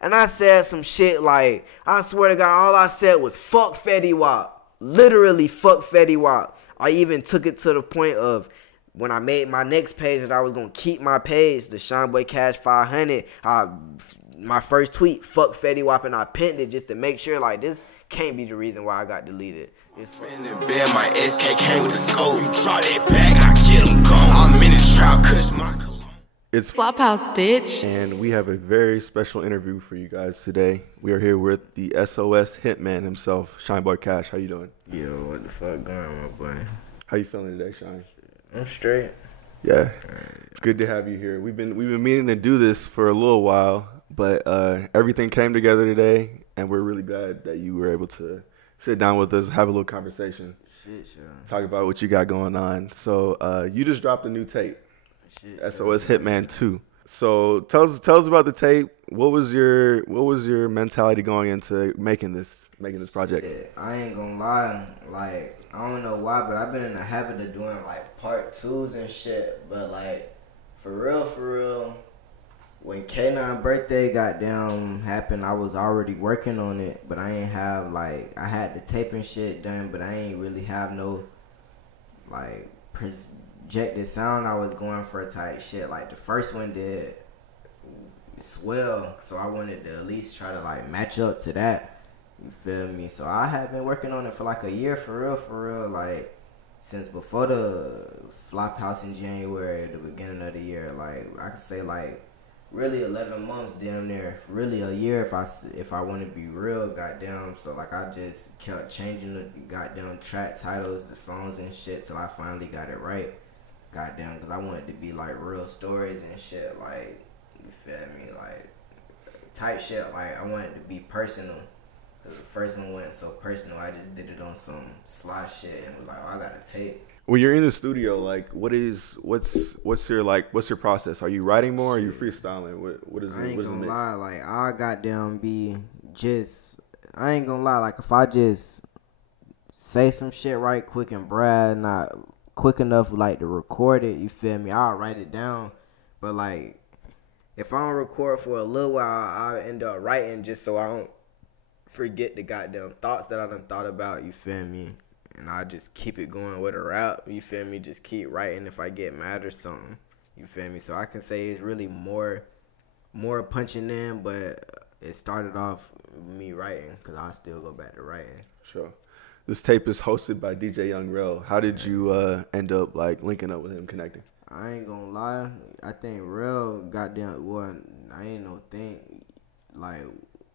And I said some shit like, I swear to God, all I said was fuck Fetty Wap. Literally fuck Fetty Wap. I even took it to the point of when I made my next page that I was going to keep my page, the Shyneboikash 500. My first tweet, fuck Fetty Wap, and I pinned it just to make sure like this can't be the reason why I got deleted. In the bed, my SK came with a scope. You draw that bag, I get him gone. I'm in the trap, cause my cologne. It's Flophouse, bitch. And we have a very special interview for you guys today. We are here with the SOS hitman himself, Shyneboikash. How you doing? Yo, what the fuck going on, my boy? How you feeling today, Shine? I'm straight. Yeah. Good to have you here. We've been meaning to do this for a little while, but everything came together today, and we're really glad that you were able to sit down with us, have a little conversation. Shit, sure. Talk about what you got going on. So you just dropped a new tape, Shit, SOS Hitman 2. So tell us about the tape. What was your mentality going into making this project? Yeah, I ain't gonna lie, like, I don't know why, but I've been in the habit of doing like part 2s and shit. But like, for real, when K9 birthday goddamn happened, I was already working on it, but I ain't have like, I had the tape and shit done, but I ain't really have no like projected sound I was going for type shit. Like the first one did swell, so I wanted to at least try to like match up to that. You feel me? So I have been working on it for like a year, for real, like since before the Flophouse in January, the beginning of the year. Like I could say like really 11 months damn near, really a year if I want to be real, goddamn. So like I just kept changing the goddamn track titles, the songs and shit till I finally got it right, goddamn, because I wanted to be like real stories and shit, like, you feel me, like type shit, like I wanted to be personal. The first one went so personal, I just did it on some sly shit and was like, oh, I got a tape. When you're in the studio, like, what's your process? Are you writing more? Or are you freestyling? What is it? I ain't What is the gonna mix? lie, like I goddamn be just, I ain't gonna lie, like if I just say some shit right quick and Brad not quick enough like to record it, you feel me, I'll write it down. But like if I don't record for a little while, I'll end up writing just so I don't forget the goddamn thoughts that I done thought about, you feel me? And I just keep it going with a rap, you feel me? Just keep writing if I get mad or something, you feel me? So I can say it's really more punching in, but it started off me writing, because I still go back to writing. Sure. This tape is hosted by DJ Young Rel. How did you end up like linking up with him, connecting? I ain't gonna lie, I think Rel goddamn, well, I ain't no thing, like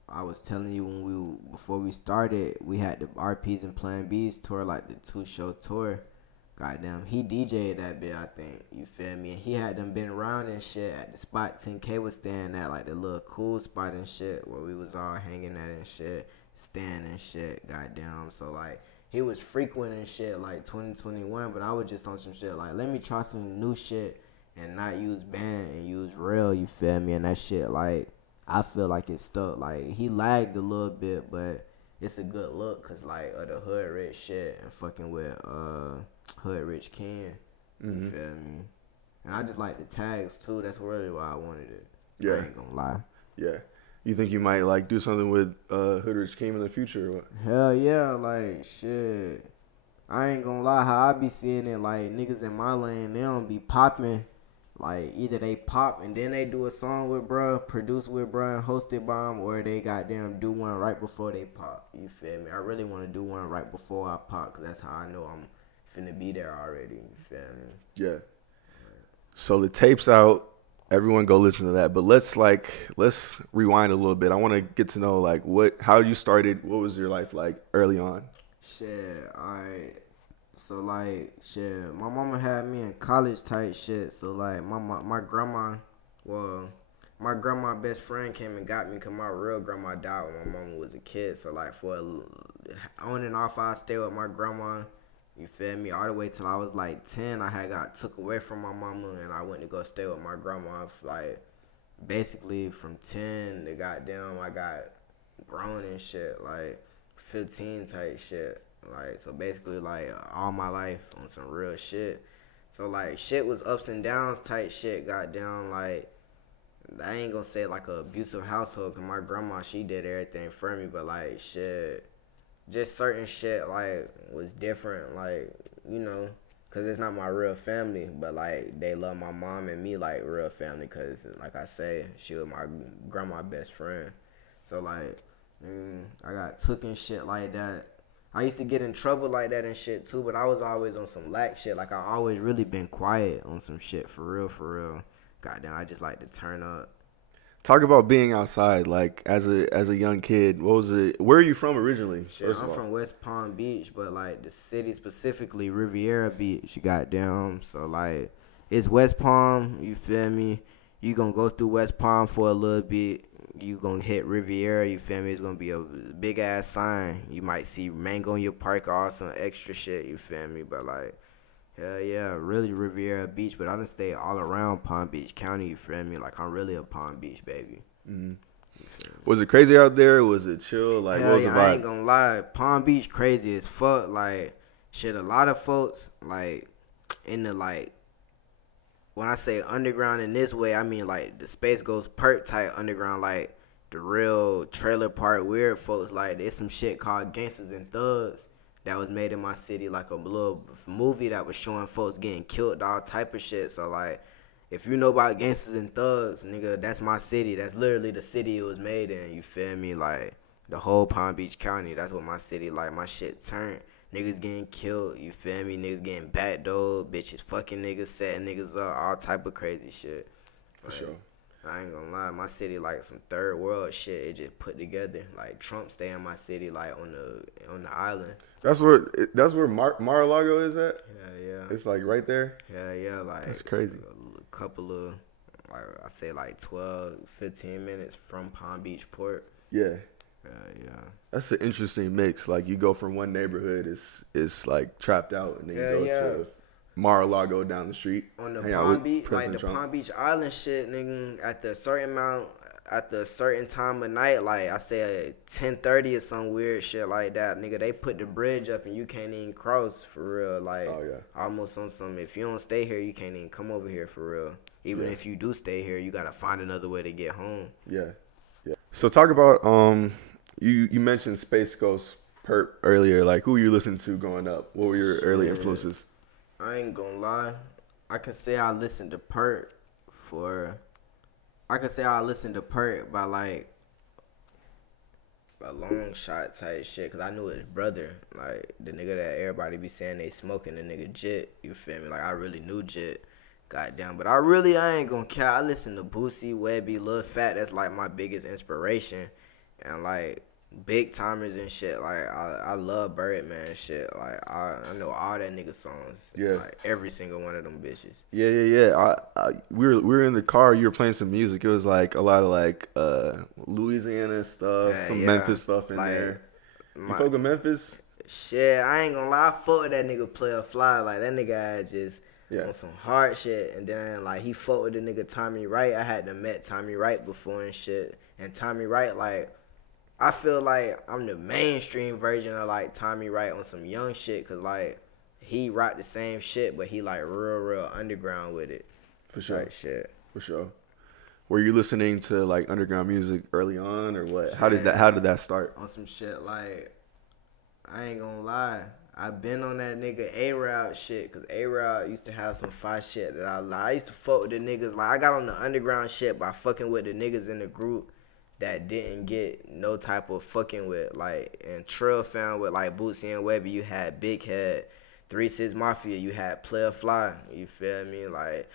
I was telling you before we started, we had the RPs and Plan B's tour, like the 2-show tour. Goddamn, he DJ'd that bit, I think. You feel me? And he had them been around and shit at the spot 10K was staying at, like the little cool spot and shit where we was all hanging at and shit, staying and shit. Goddamn. So like he was frequent and shit like 2021, but I was just on some shit like, let me try some new shit and not use band and use Rel. You feel me? And that shit like, I feel like it's stuck. Like he lagged a little bit, but it's a good look, cause like of the Hood Rich shit and fucking with Hood Rich Ken. You feel me? And I just like the tags too. That's really why I wanted it. Yeah. I ain't gonna lie. Yeah. You think you might like do something with Hood Rich King in the future? Or what? Hell yeah, like shit. I ain't gonna lie, how I be seeing it, like niggas in my lane, they don't be popping. Like either they pop and then they do a song with bruh, produced with bruh and hosted by him, or they goddamn do one right before they pop. You feel me? I really want to do one right before I pop, cause that's how I know I'm finna be there already. You feel me? Yeah. So the tape's out. Everyone go listen to that. But let's rewind a little bit. I want to get to know like how you started. What was your life like early on? Shit, alright. So like shit, my mama had me in college type shit. So like my grandma, well, my grandma best friend came and got me because my real grandma died when my mama was a kid. So like for on and off, I stayed with my grandma. You feel me? All the way till I was like 10, I had got took away from my mama and I went to go stay with my grandma. Like basically from 10 to goddamn, I got grown and shit, like 15 type shit. Like, so basically, like, all my life on some real shit. So, like, shit was ups and downs type shit, goddamn, like, I ain't gonna say like a abusive household, cause my grandma, she did everything for me, but like shit, just certain shit like was different, like, you know, cause it's not my real family, but like they love my mom and me like real family, cause like I say, she was my grandma's best friend. So like, I got took and shit like that. I used to get in trouble like that and shit too, but I was always on some lack shit. Like I always really been quiet on some shit for real, for real. Goddamn, I just like to turn up. Talk about being outside, like as a young kid. What was it? Where are you from originally? Shit, I'm from West Palm Beach, but like the city specifically Riviera Beach. Goddamn, so like it's West Palm. You feel me? You gonna go through West Palm for a little bit. You gonna hit Riviera. You feel me? It's gonna be a big ass sign. You might see Mango in your park or some extra shit. You feel me? But like. Hell yeah, really Riviera Beach, but I done stay all around Palm Beach County, you feel me? Like, I'm really a Palm Beach baby. Mm-hmm. Was it crazy out there? Was it chill? Like, Hell what was yeah, the vibe? I ain't gonna lie, Palm Beach crazy as fuck. Like, shit, a lot of folks, like, in the, like, when I say underground in this way, I mean, like, the Space Ghost perk type underground, like, the real trailer park weird folks, like, there's some shit called Gangsters and Thugs that was made in my city, like a little movie that was showing folks getting killed, all type of shit. So like, if you know about Gangsters and Thugs, nigga, that's my city. That's literally the city it was made in. You feel me? Like the whole Palm Beach County. That's what my city like. My shit turned. Niggas getting killed. You feel me? Niggas getting backdoored. Bitches fucking niggas, setting niggas up. All type of crazy shit. For sure. I ain't gonna lie, my city like some third world shit. It just put together. Like Trump stay in my city, like on the island. That's where Mar-a-Lago is at. Yeah. It's like right there. Yeah. Like that's crazy. A couple of, like I say, like 12, 15 minutes from Palm Beach Port. Yeah. Yeah. That's an interesting mix. Like you go from one neighborhood is like trapped out, and then you go to Mar-a-Lago down the street. On the Palm Beach, like the Palm Beach Island shit, nigga, at the certain time of night, like I say 10:30 or some weird shit like that, nigga, they put the bridge up and you can't even cross for real. Like, almost on some, if you don't stay here, you can't even come over here for real. Even if you do stay here, you gotta find another way to get home. Yeah. So talk about, you mentioned Space Ghost Perp earlier. Like, who were you listening to growing up? What were your early influences? I ain't gonna lie. I can say I listened to Perk by like a long shot type shit, cause I knew his brother, like the nigga that everybody be saying they smoking, the nigga Jit. You feel me? Like I really knew Jit. Goddamn, but I ain't gonna care. I listen to Boosie, Webby, Lil Fat. That's like my biggest inspiration, and like big timers and shit. Like I love Birdman shit. Like I know all that nigga songs. Yeah. Like every single one of them bitches. Yeah. We were in the car. You were playing some music. It was like a lot of like Louisiana stuff, some Memphis stuff in there. You fuck with Memphis? Shit, I ain't gonna lie. I fuck with that nigga Player Fly. Like that nigga just on some hard shit. And then like he fuck with the nigga Tommy Wright. I had to met Tommy Wright before and shit. And Tommy Wright, like, I feel like I'm the mainstream version of like Tommy Wright on some young shit, cause like he rock the same shit, but he like real underground with it. For sure. Like, shit. For sure. Were you listening to like underground music early on or what? How did that start? On some shit like, I ain't gonna lie, I been on that nigga A-Rod shit, cause A-Rod used to have some fire shit that I used to fuck with the niggas. Like I got on the underground shit by fucking with the niggas in the group that didn't get no type of fucking with. Like, and Trill found with like Bootsy and Webby, you had Big Head, 3-6 Mafia, you had Player Fly, you feel me? Like,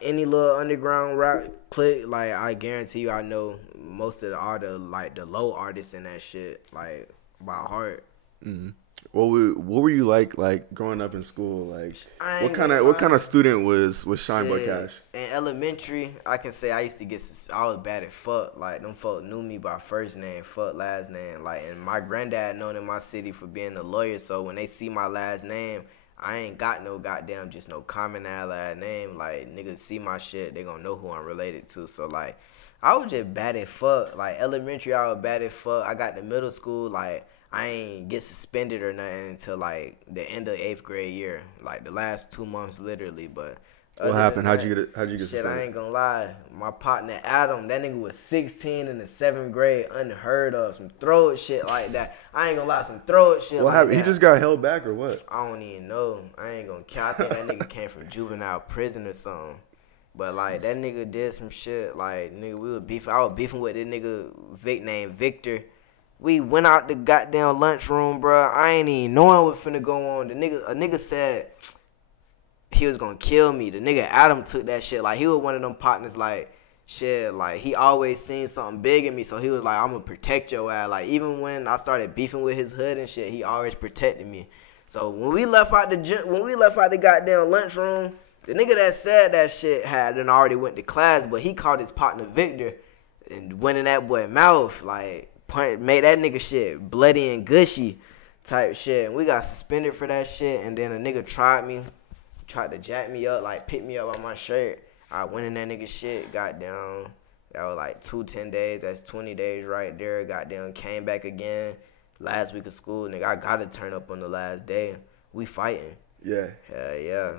any little underground rap click, like, I guarantee you I know most of all the, like, the low artists in that shit, like, by heart. Mm-hmm. What were you like growing up in school? Like, what kind of student was Shyneboikash? In elementary, I can say I used to I was bad at fuck. Like, them folk knew me by first name, fuck last name. Like, and my granddad known in my city for being a lawyer, so when they see my last name, I ain't got no goddamn just no common ass name. Like, niggas see my shit, they gonna know who I'm related to. So, like, I was just bad at fuck. Like, elementary, I was bad at fuck. I got to middle school, like, I ain't get suspended or nothing until like the end of 8th grade year, like the last 2 months literally. But What happened? How'd you get Shit, suspended? I ain't gonna lie. My partner Adam, that nigga was 16 in the 7th grade, unheard of. Some throat shit like that. I ain't gonna lie, some throat shit What like happened? that. He just got held back or what? I don't even know. I ain't gonna care. I think that nigga came from juvenile prison or something. But like that nigga did some shit. Like nigga, we was beefing. I was beefing with this nigga named Victor. We went out the goddamn lunchroom, bro. I ain't even knowing what finna go on. A nigga said he was gonna kill me. The nigga Adam took that shit. Like he was one of them partners. Like shit. Like he always seen something big in me. So he was like, I'm gonna protect your ass. Like even when I started beefing with his hood and shit, he always protected me. So when we left out the goddamn lunchroom, the nigga that said that shit had done already went to class, but he called his partner Victor and went in that boy's mouth, like made that nigga shit bloody and gushy type shit. And we got suspended for that shit. And then a nigga tried to jack me up, like pick me up on my shirt. I went in that nigga shit, got down. That was like 10 days. That's 20 days right there. Got down, came back again. Last week of school, nigga, I gotta turn up on the last day. We fighting. Yeah. Hell yeah.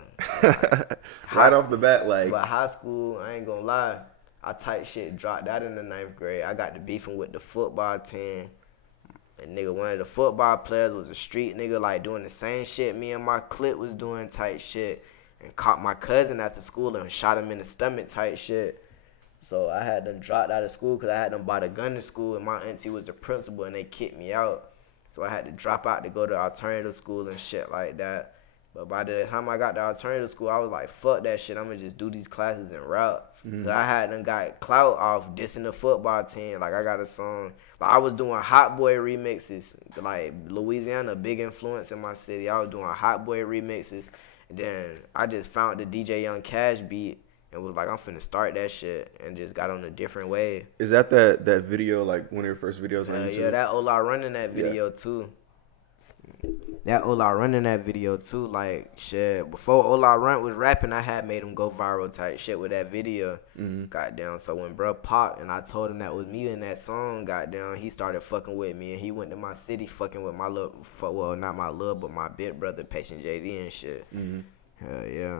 Right off the bat, like. But high school, I ain't gonna lie, I type shit dropped out in the 9th grade. I got to beefing with the football team. And nigga, one of the football players was a street nigga, like doing the same shit me and my clique was doing type shit. And caught my cousin after school and shot him in the stomach type shit. So I had them dropped out of school because I had them bought a gun in school and my auntie was the principal and they kicked me out. So I had to drop out to go to alternative school and shit like that. But by the time I got to alternative school, I was like, fuck that shit. I'm going to just do these classes and rap. Mm-hmm. I had them got clout off dissing the football team. Like, I got a song. Like, I was doing Hot Boy remixes. Like, Louisiana, big influence in my city. I was doing Hot Boy remixes. And then I just found the DJ Young Cash beat and was like, I'm finna start that shit. And just got on a different wave. Is that video, like, one of your first videos on YouTube? Yeah, that Ola running that video, too. That Ola running that video too, like shit. Before Ola Run was rapping, I had made him go viral type shit with that video. Mm-hmm. Goddamn. So when bruh popped and I told him that was me in that song, goddamn, he started fucking with me and he went to my city fucking with my little, well not my little, but my big brother, Patient JD and shit. Mm-hmm. Hell yeah.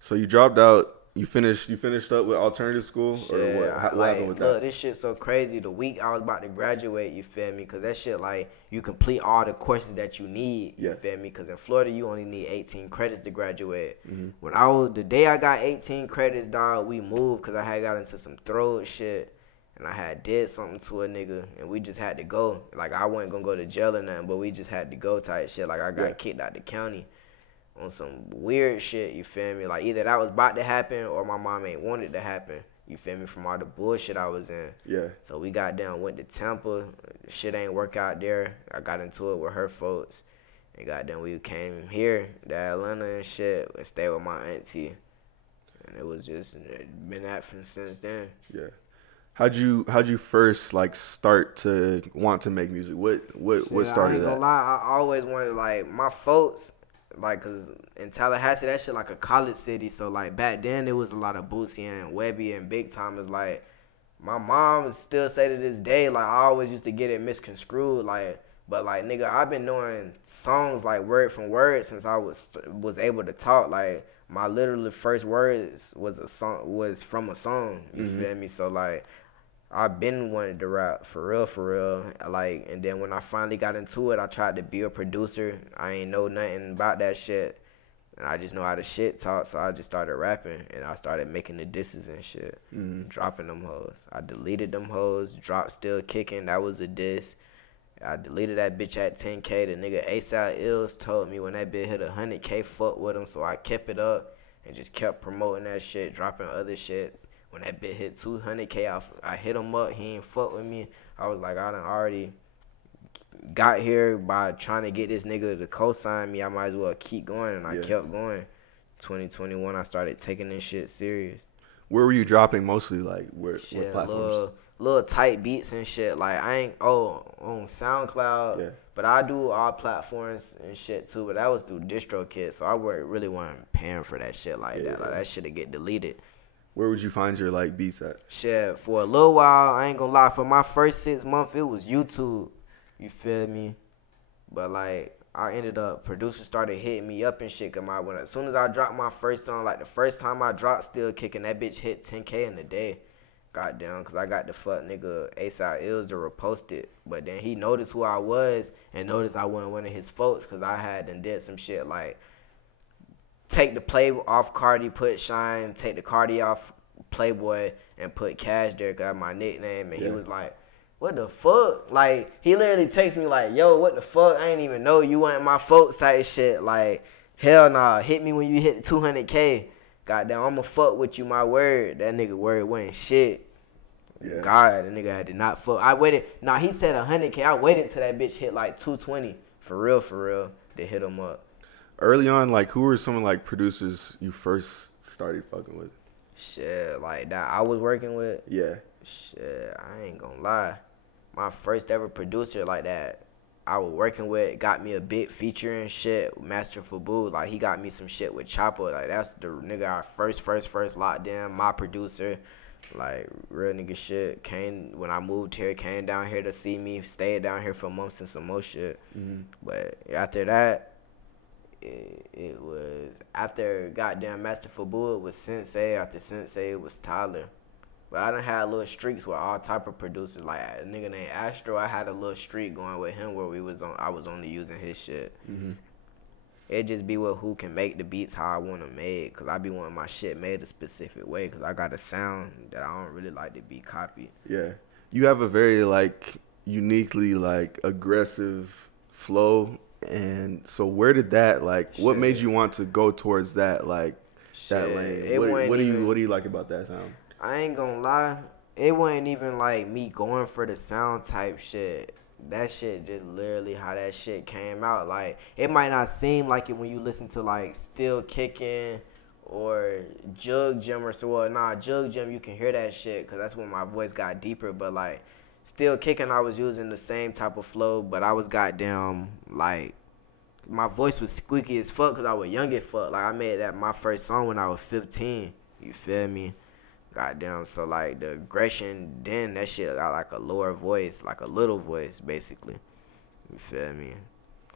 So you dropped out. You finished up with alternative school, shit, or what? What happened with that? Look, this shit so crazy. The week I was about to graduate, you feel me? Cause that shit like you complete all the courses that you need. You feel me? Cause in Florida you only need 18 credits to graduate. Mm-hmm. The day I got 18 credits, dog, we moved cause I had got into some throat shit. And I had did something to a nigga, and we just had to go. Like I wasn't gonna go to jail or nothing, but we just had to go type shit. Like I got kicked out the county on some weird shit, you feel me? Like either that was about to happen or my mom ain't wanted it to happen, you feel me, from all the bullshit I was in. Yeah. So we got down, went to Tampa, shit ain't work out there. I got into it with her folks. And goddamn, we came here to Atlanta and shit and stayed with my auntie. And it was just been happening since then. Yeah. How'd you first like start to want to make music? What started I ain't that? Gonna lie, I always wanted, like, my folks, like, cause in Tallahassee that shit like a college city, so like back then it was a lot of Boosie and Webby and big timers. Like my mom still say to this day, like I always used to get it misconstrued, like, but like nigga, I've been knowing songs like word from word since I was able to talk. Like my literally first words was from a song. You feel me? So like I've been wanting to rap for real. Like, and then when I finally got into it, I tried to be a producer. I ain't know nothing about that shit, and I just know how to shit talk. So I just started rapping, and I started making the disses and shit, dropping them hoes. I deleted them hoes. Drop Still Kicking, that was a diss. I deleted that bitch at 10K. The nigga ASAP Ills told me when that bitch hit 100K, fuck with him. So I kept it up and just kept promoting that shit, dropping other shit. When that bitch hit 200K, I hit him up. He ain't fuck with me. I was like, I done already got here by trying to get this nigga to co-sign me. I might as well keep going, and I kept going. 2021, I started taking this shit serious. Where were you dropping mostly? Like, what platforms? Little tight beats and shit. Like, I ain't, on SoundCloud, but I do all platforms and shit too, but that was through DistroKid, so I really wasn't paying for that shit like that. Like, that shit'd get deleted. Where would you find your like beats at? Shit, for a little while, I ain't gonna lie, for my first 6 months, it was YouTube. You feel me? But like I ended up, producers started hitting me up and shit. As soon as I dropped my first song, like the first time I dropped Still Kicking, that bitch hit 10K in a day. Goddamn, because I got the fuck nigga ASAP Ills to repost it. But then he noticed who I was and noticed I wasn't one of his folks because I had and did some shit like take the play off Cardi, put Shine, take the Cardi off Playboy, and put Cash there because that's my nickname. And he was like, what the fuck? Like, he literally texted me like, yo, what the fuck? I ain't even know you weren't my folks type shit. Like, hell nah, hit me when you hit 200K. Goddamn, I'ma fuck with you, my word. That nigga word wasn't shit. Yeah. God, the nigga did not fuck. I waited. Nah, he said 100K. I waited till that bitch hit like 220. For real, to hit him up. Early on, like, who were some, like, producers you first started fucking with? Shit, like, that I was working with? Yeah. Shit, I ain't gonna lie. My first ever producer like that I was working with got me a bit feature and shit, Master Fabu. Like, he got me some shit with Chopper. Like, that's the nigga I first locked in. My producer, like, real nigga shit. When I moved here, came down here to see me, stayed down here for months and some more shit. Mm-hmm. But after that, it was, after goddamn Master Fabu, it was Sensei. After Sensei, it was Tyler. But I done had little streaks with all type of producers. Like a nigga named Astro, I had a little streak going with him where I was only using his shit. Mm-hmm. It just be with who can make the beats how I want them made. Because I be wanting my shit made a specific way. Because I got a sound that I don't really like to be copied. Yeah. You have a very, like, uniquely, like, aggressive flow. And so where did that, like, what made you want to go towards that, like, that lane? What do you like about that sound? I ain't gonna lie, it wasn't even like me going for the sound type shit. That shit just literally how that shit came out. Like, it might not seem like it when you listen to like Still Kicking or Jug Jim or so. Well, nah, Jug Jim you can hear that shit because that's when my voice got deeper. But like Still Kicking, I was using the same type of flow, but I was goddamn like my voice was squeaky as fuck because I was young as fuck. Like, I made that my first song when I was 15. You feel me? Goddamn, so like the aggression, then that shit got like a lower voice, like a little voice, basically. You feel me?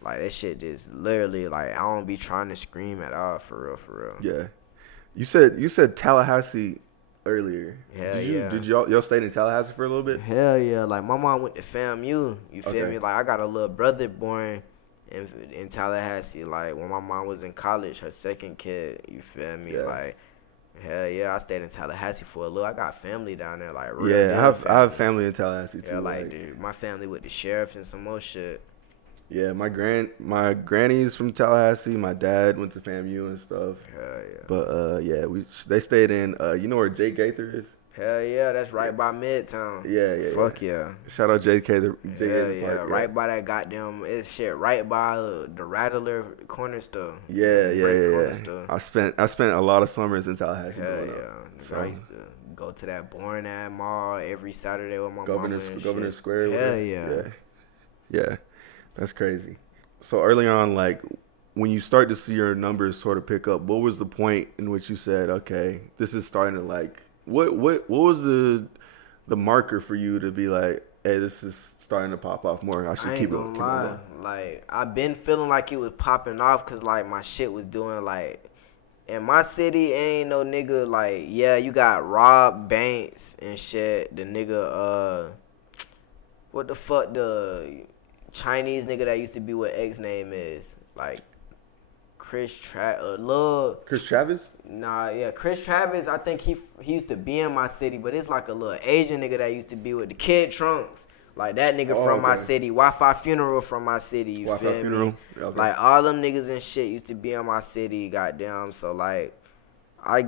Like, that shit just literally, like, I don't be trying to scream at all, for real. Yeah. You said Tallahassee earlier. Hell yeah. Did y'all stay in Tallahassee for a little bit? Hell yeah. Like, my mom went to FAMU. You feel me? Like, I got a little brother born in Tallahassee. Like, when my mom was in college, her second kid. You feel me? Yeah. Like, hell yeah, I stayed in Tallahassee for a little. I got family down there, like real. Yeah, I have family in Tallahassee too. Yeah, like my family with the sheriff and some more shit. Yeah, my granny's from Tallahassee. My dad went to FAMU and stuff. Hell yeah. But they stayed in. You know where Jake Gaither is? Hell yeah, that's right by Midtown. Yeah. Fuck yeah. Shout out JK. Yeah, right by that goddamn, it's shit right by the Rattler corner store. Yeah. I spent a lot of summers in Tallahassee. Hell yeah. So I used to go to that boring ass mall every Saturday with my mom. Governor Square. Hell yeah. Yeah. That's crazy. So early on, like, when you start to see your numbers sort of pick up, what was the point in which you said, okay, this is starting to, like, what was the marker for you to be like, hey, this is starting to pop off more. I should keep it going. Like, I've been feeling like it was popping off because, like, my shit was doing, like, in my city, ain't no nigga, like, yeah, you got Rob Banks and shit. The nigga, what the fuck the Chinese nigga that used to be what X name is? Like, Chris Travis? Nah, yeah, Chris Travis, I think he used to be in my city, but it's like a little Asian nigga that used to be with the Kid Trunks. Like, that nigga from my city. Wi-Fi Funeral from my city, you Wi-Fi feel Funeral. me? Okay. Like, all them niggas and shit used to be in my city, goddamn. So, like, I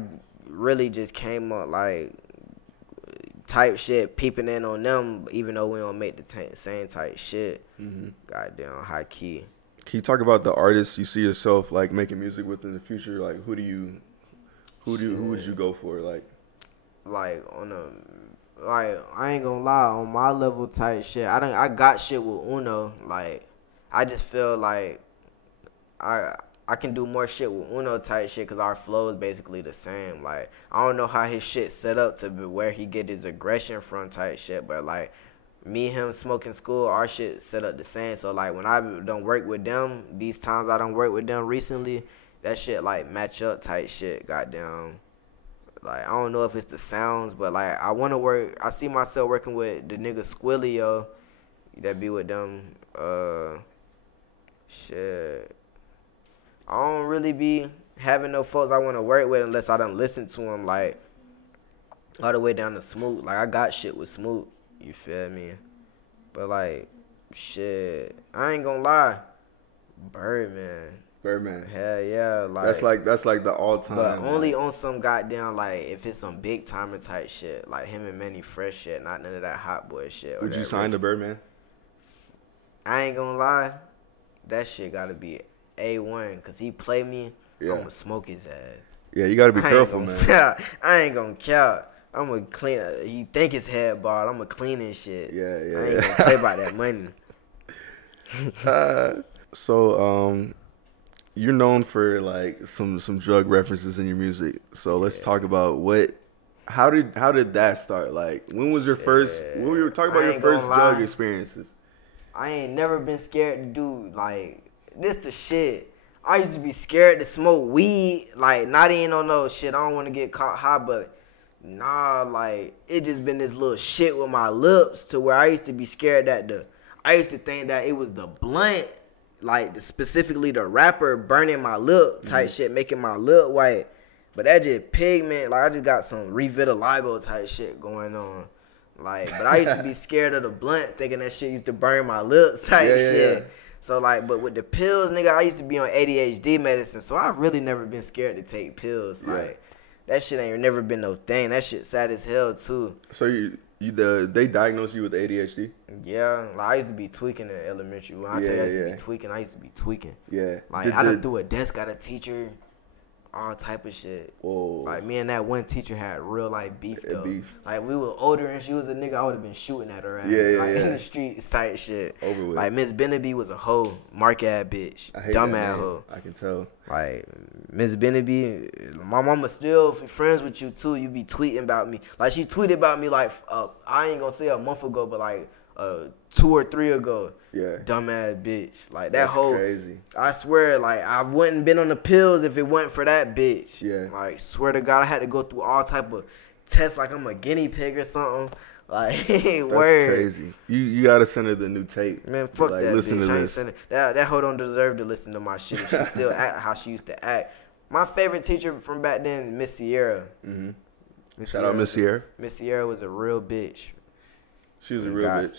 really just came up, like, type shit, peeping in on them, even though we don't make the same type shit. Mm-hmm. Goddamn, high key. Can you talk about the artists you see yourself like making music with in the future? Like, who would you go for? Like I ain't gonna lie, on my level type shit, I got shit with Uno. Like, I just feel like I can do more shit with Uno type shit because our flow is basically the same. Like, I don't know how his shit set up to be where he get his aggression from type shit, but like, me and him smoking school, our shit set up the same. So like when I don't work with them, these times I don't work with them recently, that shit like match up type shit. Goddamn. Like I don't know if it's the sounds, but like I wanna work. I see myself working with the nigga Squillio, that be with them. Shit. I don't really be having no folks I wanna work with unless I done listen to them like all the way down to Smoot. Like I got shit with Smoot. You feel me? But like, shit, I ain't gonna lie. Birdman. Hell yeah. That's like the all time. But only on some goddamn like if it's some big timer type shit. Like him and Manny Fresh shit, not none of that hot boy shit. Would you sign to Birdman? I ain't gonna lie. That shit gotta be A1. Cause he play me, yeah. I'm gonna smoke his ass. Yeah, you gotta be careful, man. I ain't gonna count. I'm gonna clean. You think it's head ball? I'm gonna clean this shit. Yeah. I ain't gonna play by that money. So, you're known for like some drug references in your music. So let's talk about how did that start? Like, when was your first? When we were talking about your first drug experiences. I ain't never been scared to do like this. The shit. I used to be scared to smoke weed. Like, not even on no shit. I don't want to get caught high, but. Nah, like, it just been this little shit with my lips to where I used to be scared that I used to think that it was the blunt, like, specifically the rapper burning my lip type shit, making my lip white. But that just pigment, like, I just got some revitiligo type shit going on. Like, but I used to be scared of the blunt, thinking that shit used to burn my lips type shit. Yeah. So, like, but with the pills, nigga, I used to be on ADHD medicine, so I've really never been scared to take pills, like. That shit ain't never been no thing. That shit sad as hell too. So they diagnosed you with ADHD? Yeah, like I used to be tweaking in elementary. When I tell you I used to be tweaking, I used to be tweaking. Yeah. Like I done threw a desk at a teacher, all type of shit. Whoa. Like me and that one teacher had real life beef though. Like we were older and she was a nigga, I would have been shooting at her ass. Like in the streets type shit. Over with. Like Miss Beneby was a hoe, mark ass bitch, dumb ass hoe. I can tell. Like Miss Beneby, my mama still friends with you too. You be tweeting about me. Like she tweeted about me like I ain't gonna say a month ago, but like 2 or 3 ago. Yeah. Dumbass bitch. Like that That's whole crazy. I swear, like I wouldn't been on the pills if it wasn't for that bitch. Yeah. Like swear to God, I had to go through all type of tests like I'm a guinea pig or something. Like That's crazy. You gotta send her the new tape. Man, fuck like, that listen bitch. To I ain't this. sending that hoe don't deserve to listen to my shit if she still act how she used to act. My favorite teacher from back then is Miss Sierra. Shout out Miss Sierra. Miss Sierra was a real bitch. She was a real bitch.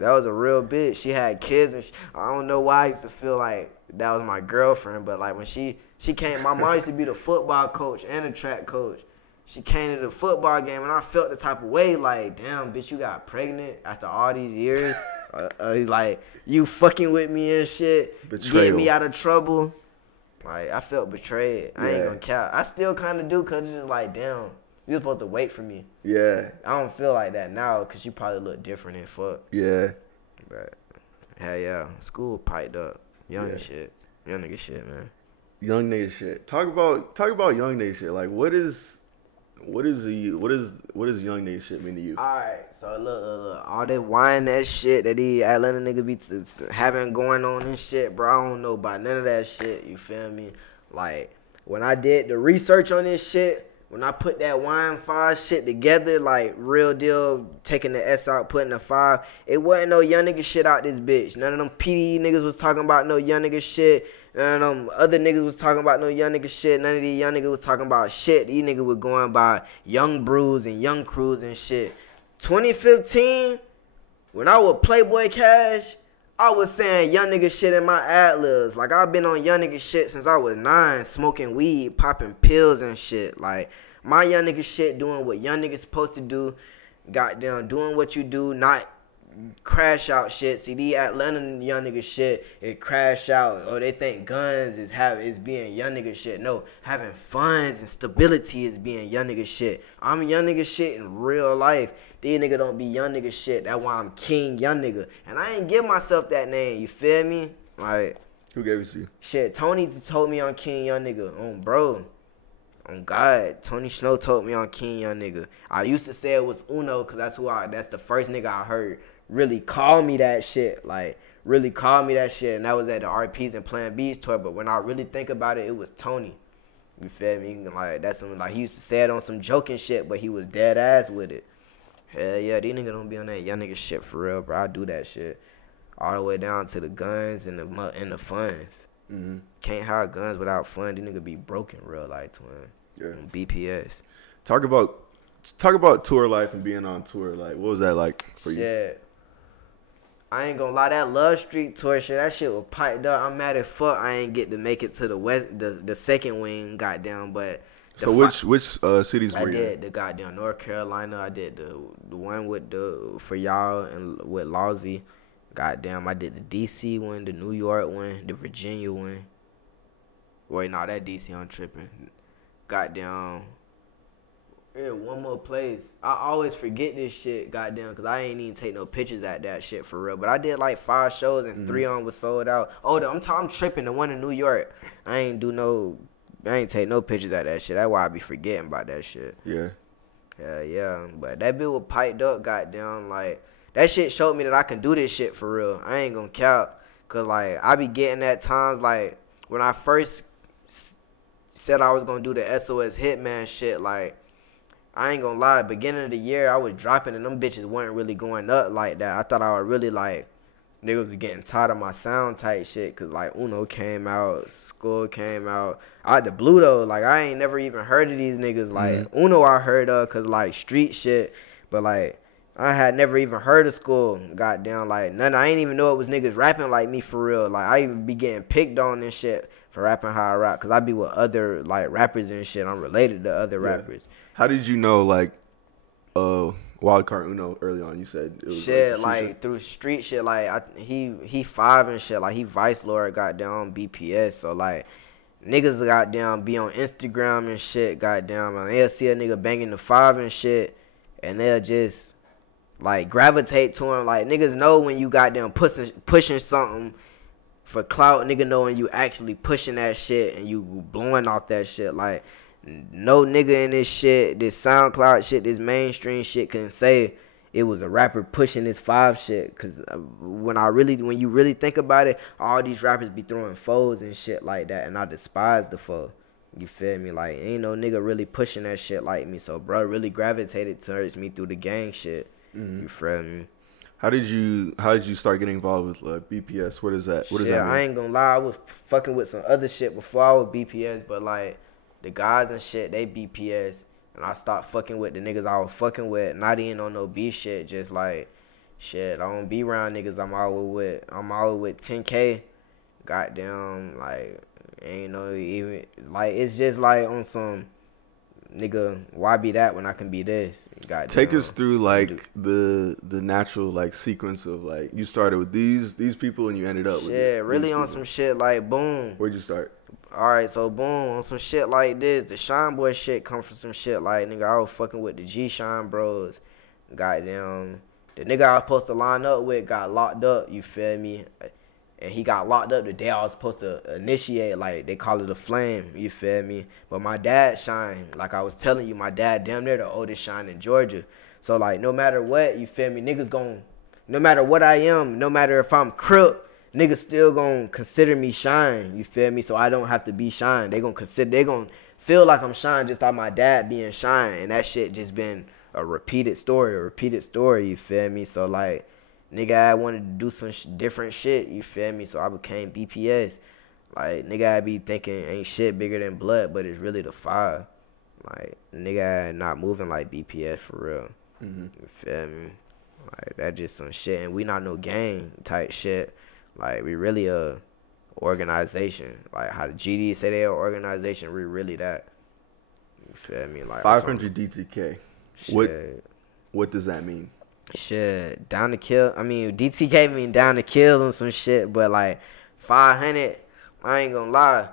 That was a real bitch. She had kids, and I don't know why I used to feel like that was my girlfriend. But like when she came, my mom used to be the football coach and the track coach. She came to the football game, and I felt the type of way like, damn, bitch, you got pregnant after all these years. Like you fucking with me and shit, get me out of trouble. Like I felt betrayed. I ain't gonna cap. I still kind of do, cause it's just like, damn. You was supposed to wait for me. Yeah. I don't feel like that now because you probably look different and fuck. Yeah. But, hell yeah. School piped up. Young shit. Young nigga shit, man. Young nigga shit. Talk about young nigga shit. Like, what does young nigga shit mean to you? Alright, so look. All that wine, that shit that these Atlanta nigga be having going on and shit, bro. I don't know about none of that shit. You feel me? Like, when I did the research on this shit, when I put that wine 5 shit together, like real deal, taking the S out, putting the 5, it wasn't no young nigga shit out this bitch. None of them PD niggas was talking about no young nigga shit. None of them other niggas was talking about no young nigga shit. None of these young niggas was talking about shit. These niggas was going by Young Brews and Young Crews and shit. 2015, when I was Playboy Cash, I was saying young nigga shit in my ad-libs. Like, I've been on young nigga shit since I was 9, smoking weed, popping pills and shit. Like, my young nigga shit doing what young niggas supposed to do. Goddamn, doing what you do, not crash out shit. See, the Atlanta young nigga shit, it crash out. Or they think guns is being young nigga shit. No, having funds and stability is being young nigga shit. I'm young nigga shit in real life. These niggas don't be young nigga shit. That's why I'm King Young Nigga. And I ain't give myself that name, you feel me? Like, who gave it to you? Shit, Tony told me I'm King Young Nigga. Bro. On God. Tony Snow told me I'm King Young Nigga. I used to say it was Uno because that's the first nigga I heard really called me that shit. Like, really called me that shit. And that was at the RPs and Plan B's tour. But when I really think about it, it was Tony. You feel me? Like, that's something, like, he used to say it on some joking shit, but he was dead ass with it. Hell yeah, these niggas don't be on that young nigga shit for real, bro. I do that shit. All the way down to the guns and the funds. Mm-hmm. Can't have guns without fun. These niggas be broken real life, twin. Yeah. BPS. Talk about tour life and being on tour. Like, what was that like for you? Shit. I ain't gonna lie, that Love Street tour shit, that shit was piped up. I'm mad as fuck I ain't get to make it to the west, the second wing, goddamn. But so which cities were you in? I did the goddamn North Carolina. I did the one with the for y'all and with Lawsy. Goddamn, I did the DC one, the New York one, the Virginia one. Wait, no, that DC I'm tripping. Goddamn. Yeah, one more place. I always forget this shit, goddamn, because I ain't even take no pictures at that shit for real. But I did like 5 shows and 3 of them was sold out. Oh, I'm tripping. The one in New York. I ain't take no pictures at that shit. That's why I be forgetting about that shit. Yeah. Yeah. But that bitch was piped up, goddamn. Like, that shit showed me that I can do this shit for real. I ain't gonna count. Because, like, I be getting at times, like, when I first said I was gonna do the SOS Hitman shit, like, I ain't gonna lie, beginning of the year, I was dropping and them bitches weren't really going up like that. I thought I would really, like, niggas was getting tired of my sound type shit, because, like, Uno came out, Skull came out. Out the blue, though, like, I ain't never even heard of these niggas. Like, Uno I heard of, because, like, street shit, but, like, I had never even heard of Skull, goddamn, like, none. I ain't even know it was niggas rapping like me for real. Like, I even be getting picked on and shit for rapping how I rap, because I be with other, like, rappers and shit. I'm related to other rappers. How did you know, like, Wildcard Uno early on? You said it was shit, like through street shit. Like, he 5 and shit. Like, he Vice Lord, goddamn, BPS. So, like, niggas goddamn be on Instagram and shit, goddamn, and they'll see a nigga banging the 5 and shit, and they'll just, like, gravitate to him. Like, niggas know when you goddamn pushing something for clout. Nigga know when you actually pushing that shit and you blowing off that shit. Like, no nigga in this shit, this SoundCloud shit, this mainstream shit can say it was a rapper pushing this 5 shit. Cause when you really think about it, all these rappers be throwing foes and shit like that, and I despise the foe. You feel me? Like, ain't no nigga really pushing that shit like me. So, bro, really gravitated towards me through the gang shit. You feel me? How did you start getting involved with BPS? What does that mean? I ain't gonna lie, I was fucking with some other shit before I was BPS, but, like, the guys and shit, they BPS, and I stopped fucking with the niggas I was fucking with, not even on no B shit, just like, shit, I don't be around niggas I'm always with 10K, goddamn, like, ain't no even, like, it's just like on some, nigga, why be that when I can be this? Goddamn. Take us through, like, the natural, like, sequence of, like, you started with these people and you ended up with shit, really on some shit, like, boom. Where'd you start? Alright, so boom, on some shit like this, the Shine Boy shit come from some shit like, nigga, I was fucking with the G-Shine bros. Goddamn, the nigga I was supposed to line up with got locked up, you feel me? And he got locked up the day I was supposed to initiate, like, they call it a flame, you feel me? But my dad Shine, like I was telling you, my dad damn near the oldest Shine in Georgia. So, like, no matter what, you feel me, niggas gon', no matter what I am, no matter if I'm crook, niggas still gonna consider me Shine, you feel me? So I don't have to be Shine. They gonna feel like I'm Shine just like my dad being Shine. And that shit just been a repeated story, you feel me? So, like, nigga, I wanted to do some different shit, you feel me? So I became BPS. Like, nigga, I be thinking ain't shit bigger than blood, but it's really the 5. Like, nigga, I not moving like BPS for real. You feel me? Like, that just some shit. And we not no gang type shit. Like, we really a organization. Like, how the GD say they are organization, we really that. You feel me? Like, 500 DTK. Shit. What does that mean? Shit, down to kill. I mean, DTK mean down to kill on some shit, but, like, 500, I ain't gonna lie.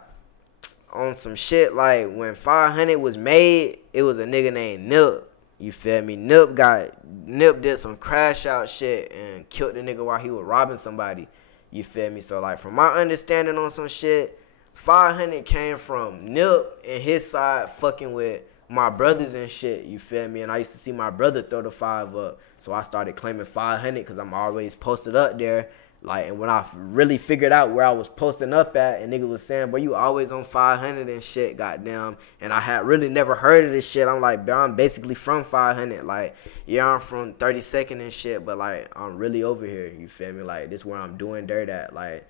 On some shit, like, when 500 was made, it was a nigga named Nip. You feel me? Nip did some crash out shit and killed the nigga while he was robbing somebody. You feel me? So, like, from my understanding on some shit, 500 came from Nip and his side fucking with my brothers and shit, you feel me? And I used to see my brother throw the 5 up. So I started claiming 500 because I'm always posted up there. Like, and when I really figured out where I was posting up at, and nigga was saying, bro, you always on 500 and shit, goddamn. And I had really never heard of this shit. I'm like, bro, I'm basically from 500. Like, yeah, I'm from 32nd and shit, but like, I'm really over here, you feel me? Like, this where I'm doing dirt at. Like,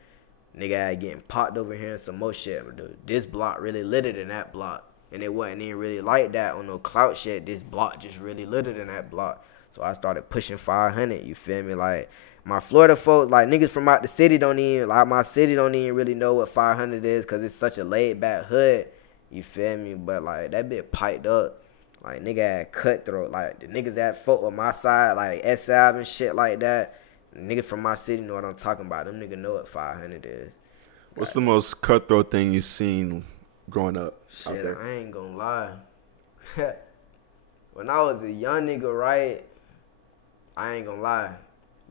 nigga, I getting popped over here and some more shit. This block really littered in that block. And it wasn't even really like that on no clout shit. This block just really littered in that block. So I started pushing 500, you feel me? Like, my Florida folks, like, niggas from out the city don't even, like, my city don't even really know what 500 is because it's such a laid-back hood, you feel me? But, like, that bit piped up. Like, nigga had cutthroat. Like, the niggas that fuck with my side, like, S.I.V. and shit like that, niggas from my city know what I'm talking about. Them niggas know what 500 is. What's the most cutthroat thing you seen growing up? Shit, I ain't gonna lie. When I was a young nigga, right, I ain't gonna lie.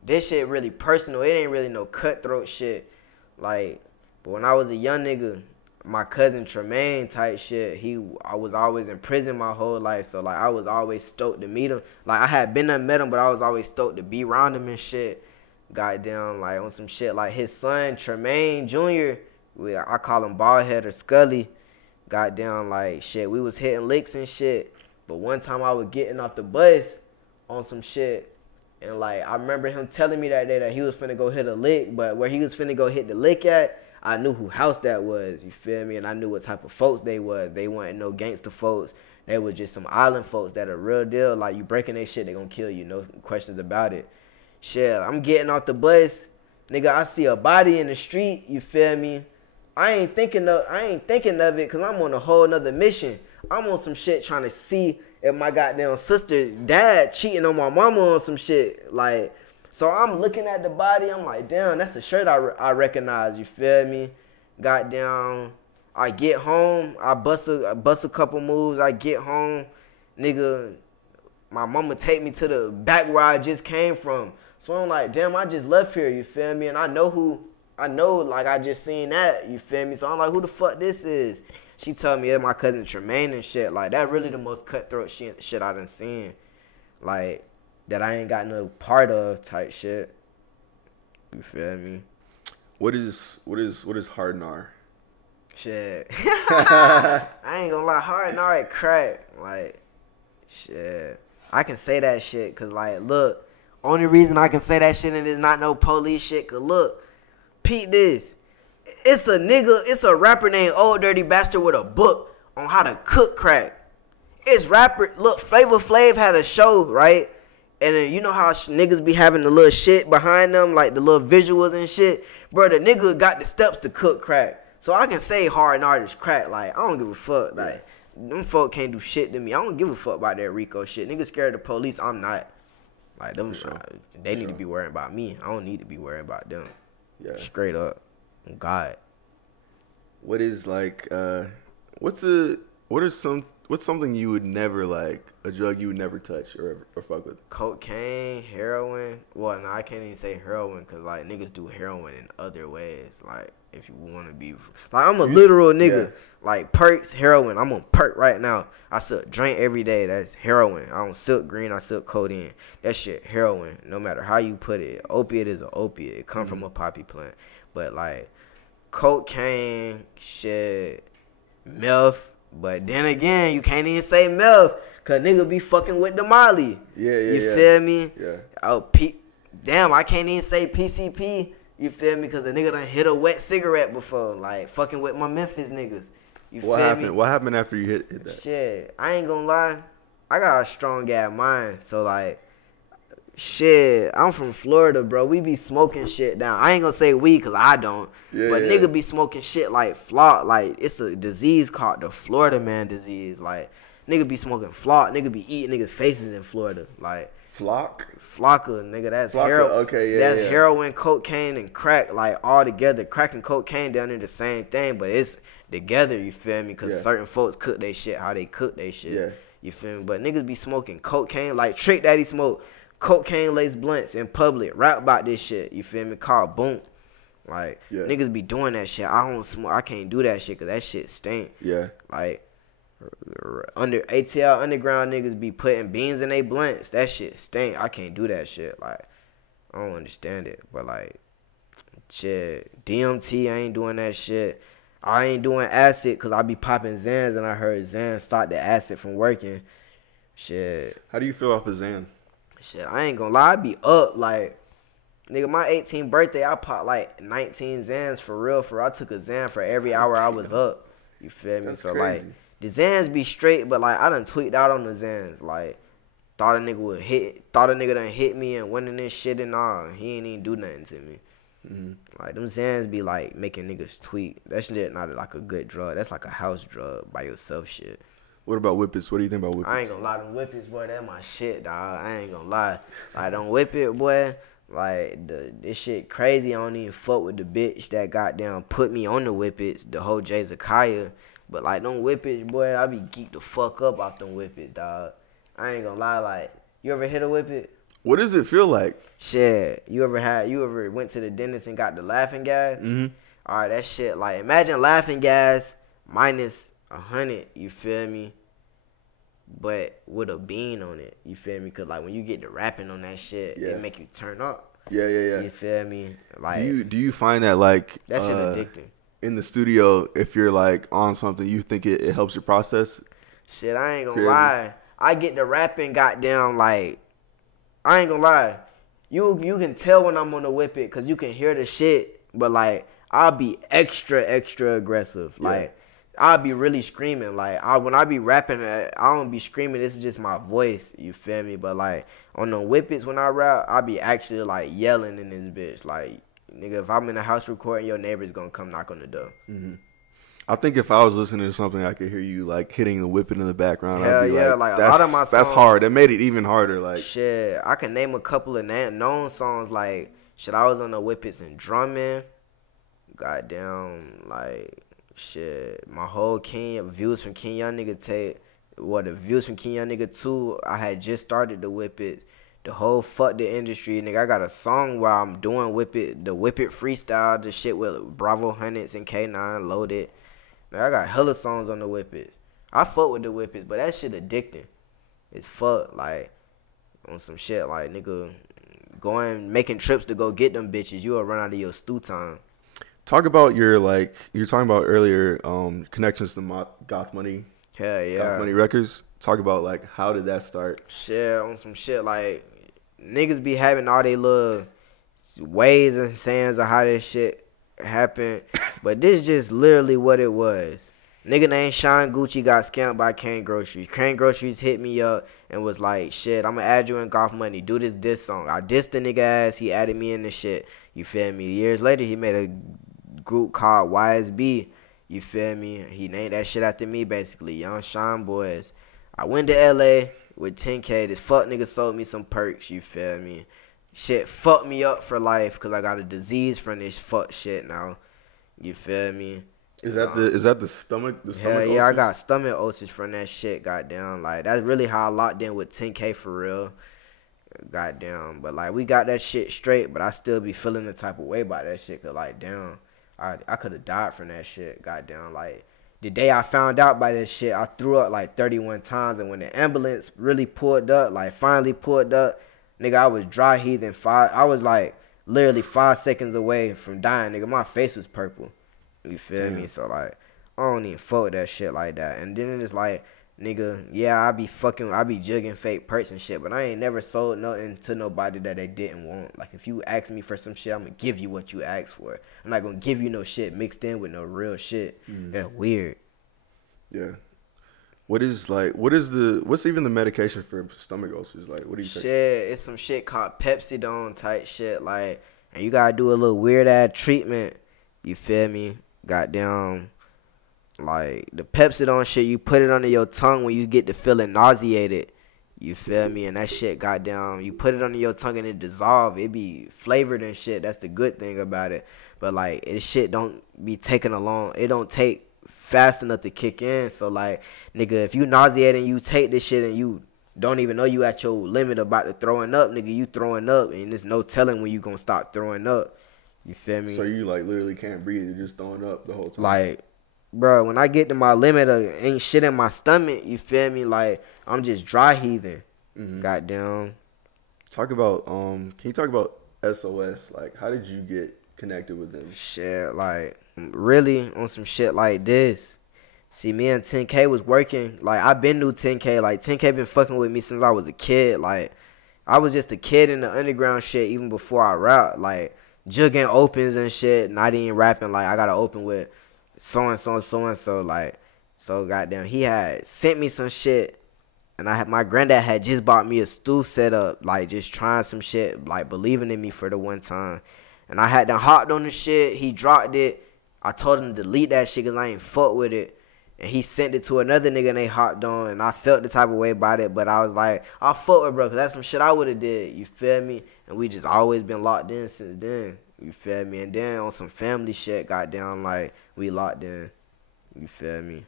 This shit really personal. It ain't really no cutthroat shit. Like, but when I was a young nigga, my cousin Tremaine type shit, I was always in prison my whole life. So, like, I was always stoked to meet him. Like, I had been there, met him, but I was always stoked to be around him and shit. Goddamn, like, on some shit. Like, his son, Tremaine Jr., I call him Baldhead or Scully. Goddamn, like, shit, we was hitting licks and shit. But one time I was getting off the bus on some shit. And, like, I remember him telling me that day that he was finna go hit a lick. But where he was finna go hit the lick at, I knew who house that was, you feel me? And I knew what type of folks they was. They weren't no gangster folks. They were just some island folks that are real deal. Like, you breaking their shit, they gonna kill you. No questions about it. Shit, I'm getting off the bus. Nigga, I see a body in the street, you feel me? I ain't thinking of it because I'm on a whole nother mission. I'm on some shit trying to see if my goddamn sister's dad cheating on my mama on some shit. Like, so I'm looking at the body. I'm like, damn, that's a shirt I recognize. You feel me? Goddamn. I get home. I bust a couple moves. I get home. Nigga, my mama take me to the back where I just came from. So I'm like, damn, I just left here. You feel me? And I know, like, I just seen that. You feel me? So I'm like, who the fuck this is? She told me it's my cousin Tremaine and shit. Like, that really the most cutthroat shit I done seen. Like, that I ain't got no part of type shit. You feel me? What is hard NAR? Shit. I ain't gonna lie, hard NAR at crack. Like, shit. I can say that shit because, like, look, only reason I can say that shit and it's not no police shit, cause look, peep this. It's a rapper named Old Dirty Bastard with a book on how to cook crack. It's rapper, look, Flavor Flav had a show, right? And then you know how niggas be having the little shit behind them, like the little visuals and shit? Bro, the nigga got the steps to cook crack. So I can say hard artist crack, like, I don't give a fuck. Like, them folk can't do shit to me. I don't give a fuck about that Rico shit. Niggas scared of the police, I'm not. Like, them, they need to be worrying about me. I don't need to be worrying about them. Yeah. Straight up. God. What is like what's something you would never like, a drug you would never touch or fuck with? Cocaine, heroin. Well, no, I can't even say heroin because, like, niggas do heroin in other ways. Like, if you want to be, like, I'm a literal nigga. Yeah. Like, perks, heroin. I'm on perk right now. I still drink every day. That's heroin. I don't silk green. I silk codeine. That shit heroin. No matter how you put it. Opiate is an opiate. It come from a poppy plant. But, like, cocaine, shit, meth. But then again, you can't even say meth because nigga be fucking with the Molly. You feel me? Yeah. Oh, damn, I can't even say PCP. You feel me? Because a nigga done hit a wet cigarette before. Like, fucking with my Memphis niggas. You feel me? What happened after you hit that? Shit, I ain't gonna lie. I got a strong ass mind. So, like, shit, I'm from Florida, bro. We be smoking shit down. I ain't gonna say we because I don't. But nigga be smoking shit like flop. Like, it's a disease called the Florida man disease. Like, nigga be smoking flop. Nigga be eating niggas' faces in Florida. Like, Flocka, nigga, that's heroin. Okay, that's heroin, cocaine, and crack, like, all together. Crack and cocaine down there the same thing, but it's together, you feel me? Because certain folks cook they shit how they cook they shit. Yeah. You feel me? But niggas be smoking cocaine, like Trick Daddy smoke cocaine laced blunts in public. Rap about this shit, you feel me? Called boom. Like, niggas be doing that shit. I don't smoke. I can't do that shit because that shit stink. Yeah. Like, Under ATL underground niggas be putting beans in they blunts. That shit stink. I can't do that shit. Like, I don't understand it. But like, shit, DMT, I ain't doing that shit. I ain't doing acid because I be popping Zans and I heard Zans start the acid from working. Shit. How do you feel off of Zan? Shit, I ain't gonna lie. I be up. Like, nigga, my 18th birthday, I popped like 19 Zans for real. I took a Zan for every hour I was up. You feel me? That's so, crazy. like, the Zans be straight, but, like, I done tweaked out on the Zans. Like, thought a nigga done hit me and went in this shit and all. He ain't even do nothing to me. Mm-hmm. Like, them Zans be, like, making niggas tweak. That shit not, like, a good drug. That's, like, a house drug by yourself shit. What about Whippets? What do you think about Whippets? I ain't gonna lie, them Whippets, boy, that my shit, dog. I ain't gonna lie. Like, them Whip It, boy, like, this shit crazy. I don't even fuck with the bitch that goddamn put me on the Whippets, the whole Jay Zakaya. But, like, them Whippets, boy, I be geeked the fuck up off them Whippets, dog. I ain't gonna lie, like, you ever hit a Whippet? What does it feel like? Shit, you ever went to the dentist and got the laughing gas? Mm-hmm. All right, that shit, like, imagine laughing gas minus 100, you feel me? But with a bean on it, you feel me? Cause like when you get the rapping on that shit, it make you turn up. Yeah. You feel me? Like, do you find that like that shit addicting? In the studio, if you're like on something, you think it helps your process? Shit, I ain't gonna lie. I get the rapping, goddamn, like, I ain't gonna lie. You can tell when I'm on the Whip It, cause you can hear the shit. But like, I'll be extra aggressive. Like, I'll be really screaming. Like, when I be rapping, I don't be screaming. It's just my voice. You feel me? But like on the Whippets, when I rap, I be actually like yelling in this bitch. Like, nigga, if I'm in the house recording, your neighbor's gonna come knock on the door. Mm-hmm. I think if I was listening to something, I could hear you like hitting the whipping in the background. Hell yeah, like a lot of my songs. That's hard. That made it even harder. Like, shit, I can name a couple of known songs. Like, shit, I was on the Whippets and drumming. Goddamn, like, shit, my whole Views from King Young Nigga tape. The Views from King Young Nigga 2, I had just started the Whip It. The whole fuck the industry, nigga. I got a song while I'm doing Whip It, the Whip It freestyle, the shit with Bravo Hundreds and K9 loaded. Man, I got hella songs on the Whip It. I fuck with the Whip It, but that shit addicting. It's fuck, like, on some shit, like, nigga, making trips to go get them bitches, you'll run out of your stew time. Talk about your, like, you were talking about earlier, connections to Goth Money. Hell yeah. Goth Money Records. Talk about, like, how did that start? Shit, on some shit, like, niggas be having all they little ways and sayings of how this shit happened, but this just literally what it was. Nigga named Sean Gucci got scammed by Kane Groceries. Kane Groceries hit me up and was like, shit, I'm gonna add you in Goth Money. Do this diss song. I dissed the nigga ass. He added me in the shit. You feel me? Years later, he made a group called YSB. You feel me? He named that shit after me, basically. Young Sean Boys. I went to LA with 10K. This fuck nigga sold me some perks. You feel me? Shit fucked me up for life because I got a disease from this fuck shit now. You feel me? Is that the stomach? Hell yeah, I got stomach ulcers from that shit, goddamn. Like, that's really how I locked in with 10K for real. Goddamn. But, like, we got that shit straight, but I still be feeling the type of way about that shit. Because, like, damn, I could have died from that shit, goddamn. Like, the day I found out by this shit, I threw up, like, 31 times. And when the ambulance really pulled up, like, finally pulled up, nigga, I was dry heaving. I was, like, literally 5 seconds away from dying, nigga. My face was purple. You feel me? So, like, I don't even fuck with that shit like that. And then it's like, nigga, yeah, I be jugging fake perks and shit, but I ain't never sold nothing to nobody that they didn't want. Like, if you ask me for some shit, I'm gonna give you what you asked for. I'm not gonna give you no shit mixed in with no real shit. That's weird. Yeah. What's even the medication for stomach ulcers? Like, what do you take? Shit, it's some shit called Pepsidone type shit. Like, and you gotta do a little weird ass treatment. You feel me? Goddamn, like, the Pepsidone shit, you put it under your tongue when you get to feeling nauseated. You feel me? And that shit, goddamn, you put it under your tongue and it dissolve. It be flavored and shit. That's the good thing about it. But, like, this shit don't be taking along. It don't take fast enough to kick in. So, like, nigga, if you nauseated and you take this shit and you don't even know you at your limit about to throwing up, nigga, you throwing up. And there's no telling when you gonna stop throwing up. You feel me? So you, like, literally can't breathe. You're just throwing up the whole time. Like, bro, when I get to my limit of ain't shit in my stomach, you feel me? Like, I'm just dry heaving. Goddamn. Talk about can you talk about SOS? Like, how did you get connected with them? Shit, like, really on some shit like this. See, me and 10K was working. Like, I been knew 10K. Like, 10K been fucking with me since I was a kid. Like, I was just a kid in the underground shit even before I rap. Like, jugging opens and shit, not even rapping. Like, I got to open with so-and-so and so-and-so. Like, so goddamn, he had sent me some shit. And my granddad had just bought me a stool setup. Like, just trying some shit. Like, believing in me for the one time. And I had done hopped on the shit. He dropped it. I told him to delete that shit because I ain't fuck with it. And he sent it to another nigga and they hopped on. And I felt the type of way about it. But I was like, I'll fuck with bro because that's some shit I would have did. You feel me? And we just always been locked in since then. You feel me? And then on some family shit, goddamn, like, we locked in. You feel me?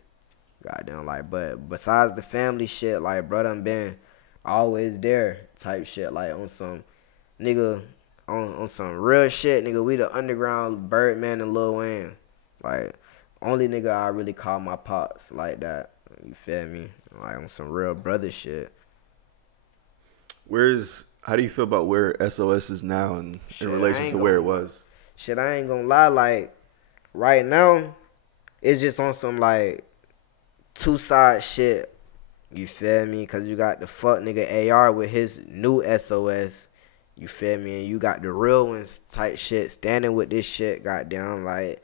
Goddamn, like, but besides the family shit, like, bro done been always there type shit. Like, on some, nigga, on some real shit, nigga, we the underground Birdman and Lil Wayne. Like, only nigga I really call my pops like that. You feel me? Like, on some real brother shit. How do you feel about where SOS is now in relation to where it was? Shit, I ain't gonna lie. Like, right now, it's just on some, like, two-side shit. You feel me? Because you got the fuck nigga AR with his new SOS. You feel me? And you got the real ones type shit standing with this shit. Goddamn, like,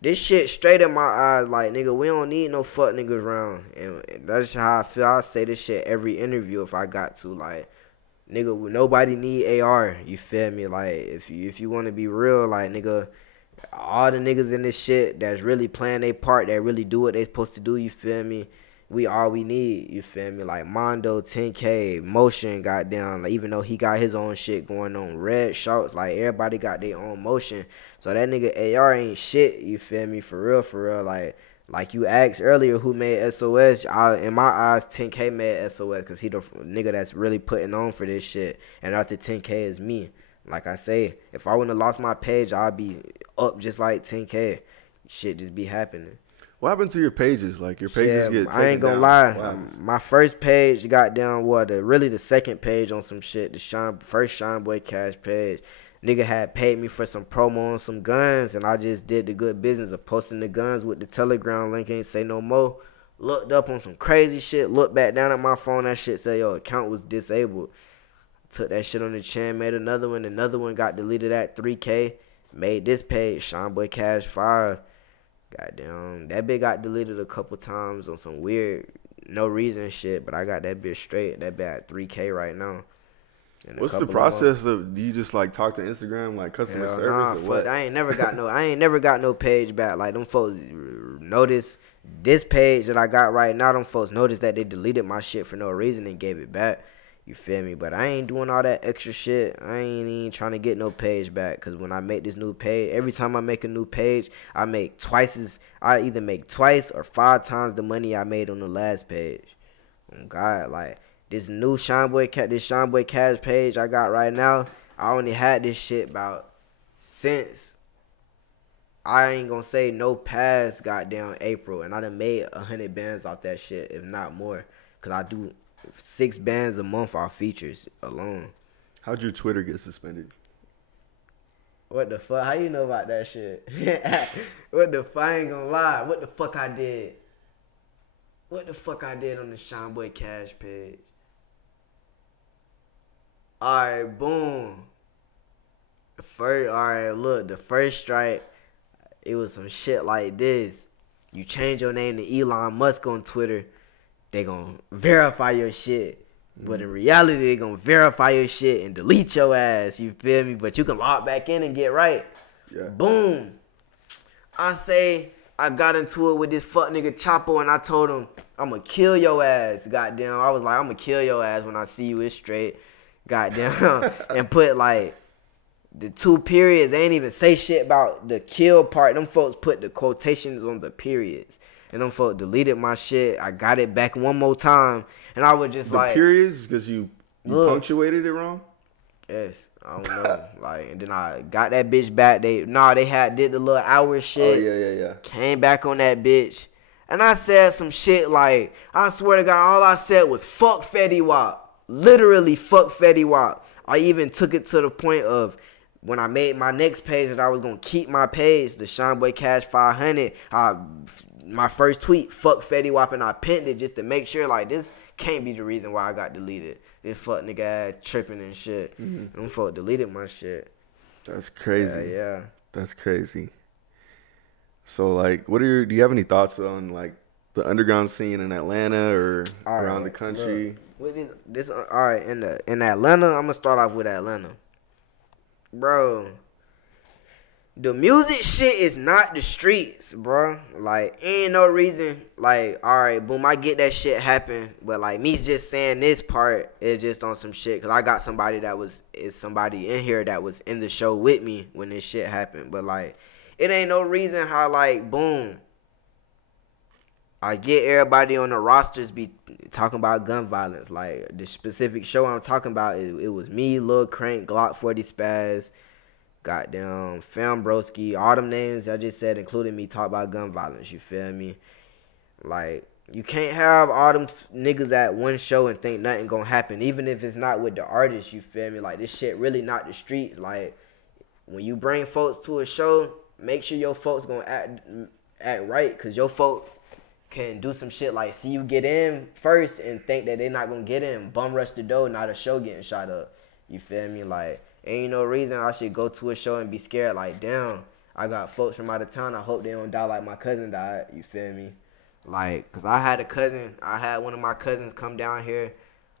this shit straight in my eyes, like, nigga, we don't need no fuck niggas around. And that's how I feel. I say this shit every interview if I got to. Like, nigga, nobody need AR. You feel me? Like, if you want to be real, like, nigga, all the niggas in this shit that's really playing their part, that really do what they supposed to do, you feel me? We all we need, you feel me? Like, Mondo, 10K, Motion, goddamn. Like, even though he got his own shit going on, Red Shorts, like, everybody got their own motion. So that nigga AR ain't shit, you feel me? For real. Like you asked earlier who made SOS, in my eyes, 10K made SOS because he the nigga that's really putting on for this shit. And after 10K is me. Like I say, if I wouldn't have lost my page, I'd be up just like 10K. Shit just be happening. What happened to your pages? Like, your pages get taken down? I ain't gonna lie. My first page got down, really the second page on some shit. The first Shyneboikash page. Nigga had paid me for some promo on some guns, and I just did the good business of posting the guns with the Telegram link, ain't say no more. Looked up on some crazy shit, looked back down at my phone, that shit said, yo, account was disabled. Took that shit on the chin, made another one got deleted at 3K, made this page, Shyneboikash 5. Goddamn, that bitch got deleted a couple times on some weird, no reason shit, but I got that bitch straight. That bitch at 3K right now. What's the process of, do you just like talk to Instagram, like customer service or what? I ain't never got no page back. Like, them folks notice this page that I got right now, them folks noticed that they deleted my shit for no reason and gave it back. You feel me? But I ain't doing all that extra shit. I ain't even trying to get no page back. Because when I make this new page, every time I make a new page, I either make twice or 5 times the money I made on the last page. Oh, God, like, this new Shyneboikash page I got right now, I only had this shit about since, I ain't gonna say no past goddamn April. And I done made 100 bands off that shit, if not more. Because I do 6 bands a month off features alone. How'd your Twitter get suspended? What the fuck? How you know about that shit? What the fuck? I ain't gonna lie. What the fuck I did? What the fuck I did on the Shyneboikash page? Alright, boom. The first strike, it was some shit like this. You change your name to Elon Musk on Twitter, they gonna verify your shit. But in reality, they gonna verify your shit and delete your ass. You feel me? But you can log back in and get right. Yeah. Boom. I got into it with this fuck nigga Chapo, and I told him, I'ma kill your ass. Goddamn. I was like, I'ma kill your ass when I see you. It's straight. Goddamn. And put like the 2 periods. They ain't even say shit about the kill part. Them folks put the quotations on the periods. And them folks deleted my shit. I got it back one more time. And I was just the periods? Because you punctuated it wrong? Yes. I don't know. Like, and then I got that bitch back. They did the little hour shit. Oh yeah. Came back on that bitch. And I said some shit like, I swear to God, all I said was fuck Fetty Wap. Literally fuck Fetty Wap. I even took it to the point of when I made my next page that I was going to keep my page, the Shyneboikash 500, my first tweet, fuck Fetty Wap, and I pinned it just to make sure, like, this can't be the reason why I got deleted. This fuck nigga ass tripping and shit. Them fuck deleted my shit. That's crazy. Yeah. That's crazy. So, like, do you have any thoughts on, like, the underground scene in Atlanta or around the country? Look, all right, in Atlanta, I'm going to start off with Atlanta. Bro, the music shit is not the streets, bro. Like, ain't no reason. Like, all right, boom, I get that shit happen. But, like, me just saying this part is just on some shit. Because I got somebody somebody in here that was in the show with me when this shit happened. But, like, it ain't no reason how, like, boom, I get everybody on the rosters be talking about gun violence. Like, the specific show I'm talking about, it was me, Lil Crank, Glock 40 Spaz, goddamn Fam Broski, all them names I just said, including me, talk about gun violence. You feel me? Like, you can't have all them niggas at one show and think nothing gonna happen, even if it's not with the artist. You feel me? Like, this shit really not the streets. Like, when you bring folks to a show, make sure your folks gonna act right, cause your folks can do some shit like see you get in first and think that they not gonna get in, bum rush the door, not a show getting shot up. You feel me? Like, ain't no reason I should go to a show and be scared like, damn, I got folks from out of town, I hope they don't die like my cousin died. You feel me? Like, cause I had one of my cousins come down here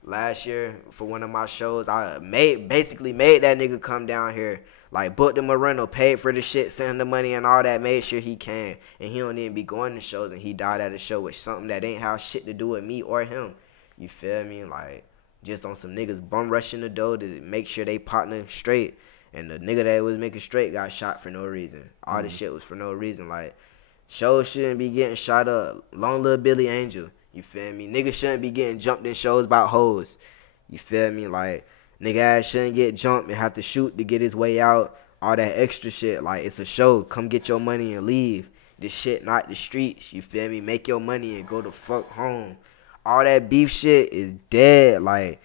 last year for one of my shows. I basically made that nigga come down here. Like, booked him a rental, paid for the shit, sent him the money and all that, made sure he came. And he don't even be going to shows, and he died at a show with something that ain't have shit to do with me or him. You feel me? Like, just on some niggas bum rushing the door to make sure they partner straight. And the nigga that was making straight got shot for no reason. All this shit was for no reason. Like, shows shouldn't be getting shot up. Long Little Billy Angel. You feel me? Niggas shouldn't be getting jumped in shows about hoes. You feel me? Like, nigga ass shouldn't get jumped and have to shoot to get his way out. All that extra shit. Like, it's a show. Come get your money and leave. This shit not the streets. You feel me? Make your money and go the fuck home. All that beef shit is dead. Like,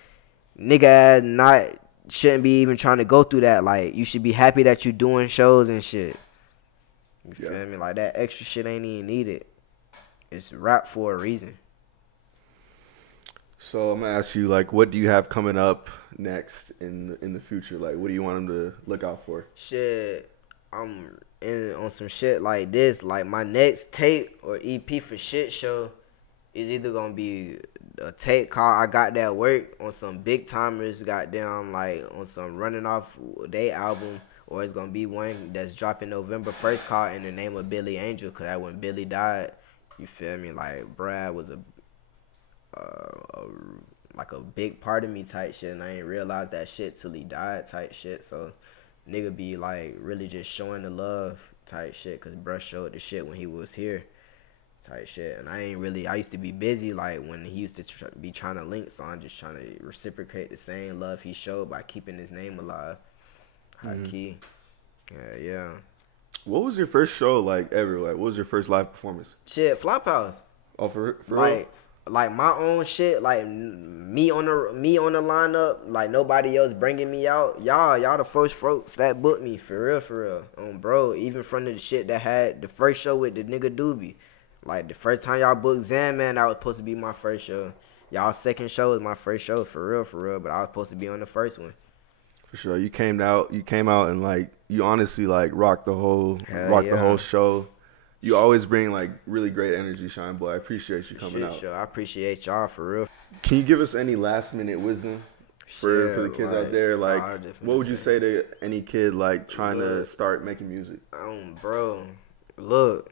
nigga ass shouldn't be even trying to go through that. Like, you should be happy that you doing shows and shit. You feel me? Like, that extra shit ain't even needed. It's rap for a reason. So I'm gonna ask you, like, what do you have coming up next in the future? Like, what do you want them to look out for? Shit, I'm on some shit like this. Like, my next tape or EP for Shit Show is either gonna be a tape called I Got That Work on some big timers, goddamn, like on some running off day album, or it's gonna be one that's dropping November 1st called In the Name of Billy Angel, cause that when Billy died, you feel me? Like, Brad was like a big part of me type shit, and I ain't realized that shit till he died type shit. So nigga be like really just showing the love type shit, cause bruh showed the shit when he was here type shit. And I used to be busy like when he used to be trying to link, so I'm just trying to reciprocate the same love he showed by keeping his name alive. High key. Yeah. What was your first show like ever? Like, what was your first live performance? Shit, Flophouse. Oh, for like real? Like my own shit, like me on the lineup, like nobody else bringing me out. Y'all the first folks that booked me for real. Bro, even from the shit that had the first show with the nigga Doobie. Like, the first time y'all booked Zan, man, that was supposed to be my first show. Y'all second show was my first show for real, but I was supposed to be on the first one. For sure. You came out and like you honestly like rocked the whole show. You always bring like really great energy, Shine Boy. I appreciate you coming out. Sure. I appreciate y'all for real. Can you give us any last minute wisdom for the kids out there? Like, what would you say to any kid like trying to start making music? Bro, look,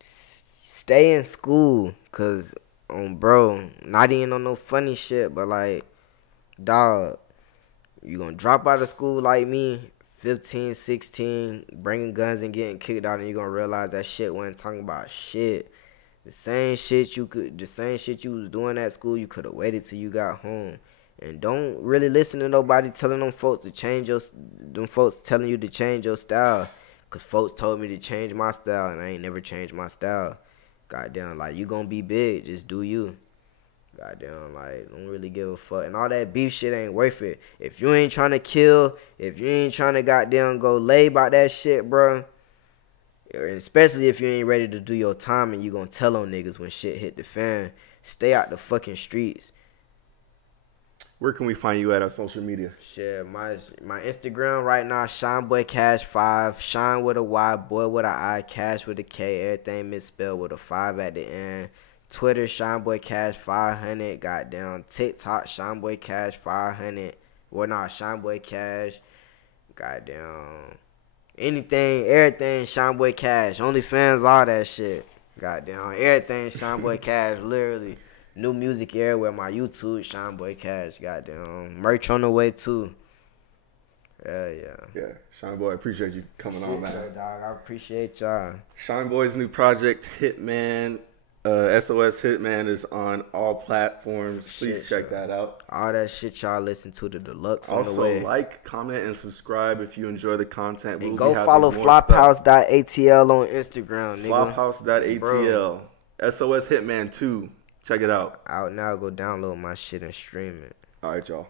stay in school, cause bro, not even on no funny shit, but like, dog, you gonna drop out of school like me, 15, 16, bringing guns and getting kicked out, and you're gonna realize that shit wasn't talking about shit. The same shit you was doing at school, you could have waited till you got home And don't really listen to nobody telling them folks telling you to change your style. Cause folks told me to change my style and I ain't never changed my style. Goddamn, like, you gonna be big, just do you. Goddamn, like, don't really give a fuck. And all that beef shit ain't worth it. If you ain't trying to kill, if you ain't trying to goddamn go lay about that shit, bro. And especially if you ain't ready to do your time and you gonna tell on niggas when shit hit the fan. Stay out the fucking streets. Where can we find you at on social media? Shit, my Instagram right now, Shyneboikash5. Shine with a Y, boy with a I, cash with a K. Everything misspelled with a 5 at the end. Twitter, Shyneboikash500. Goddamn. TikTok, Shyneboikash500. Well, nah, Shyneboikash. Goddamn. Anything, everything, Shyneboikash. OnlyFans, all that shit. Goddamn. Everything, Shyneboikash. Literally. New music everywhere. My YouTube, Shyneboikash. Goddamn. Merch on the way, too. Yeah. Yeah, Shine Boy, I appreciate you coming on, man. Dog, I appreciate y'all. Shine Boy's new project, Hitman, SOS Hitman, is on all platforms. Please check that out. All that shit y'all listen to, the deluxe on the Also, way. like, comment, and subscribe if you enjoy the content. And go follow Flophouse.atl on Instagram, nigga. Flophouse.atl. SOS Hitman 2. Check it out. Out now, go download my shit and stream it. All right, y'all.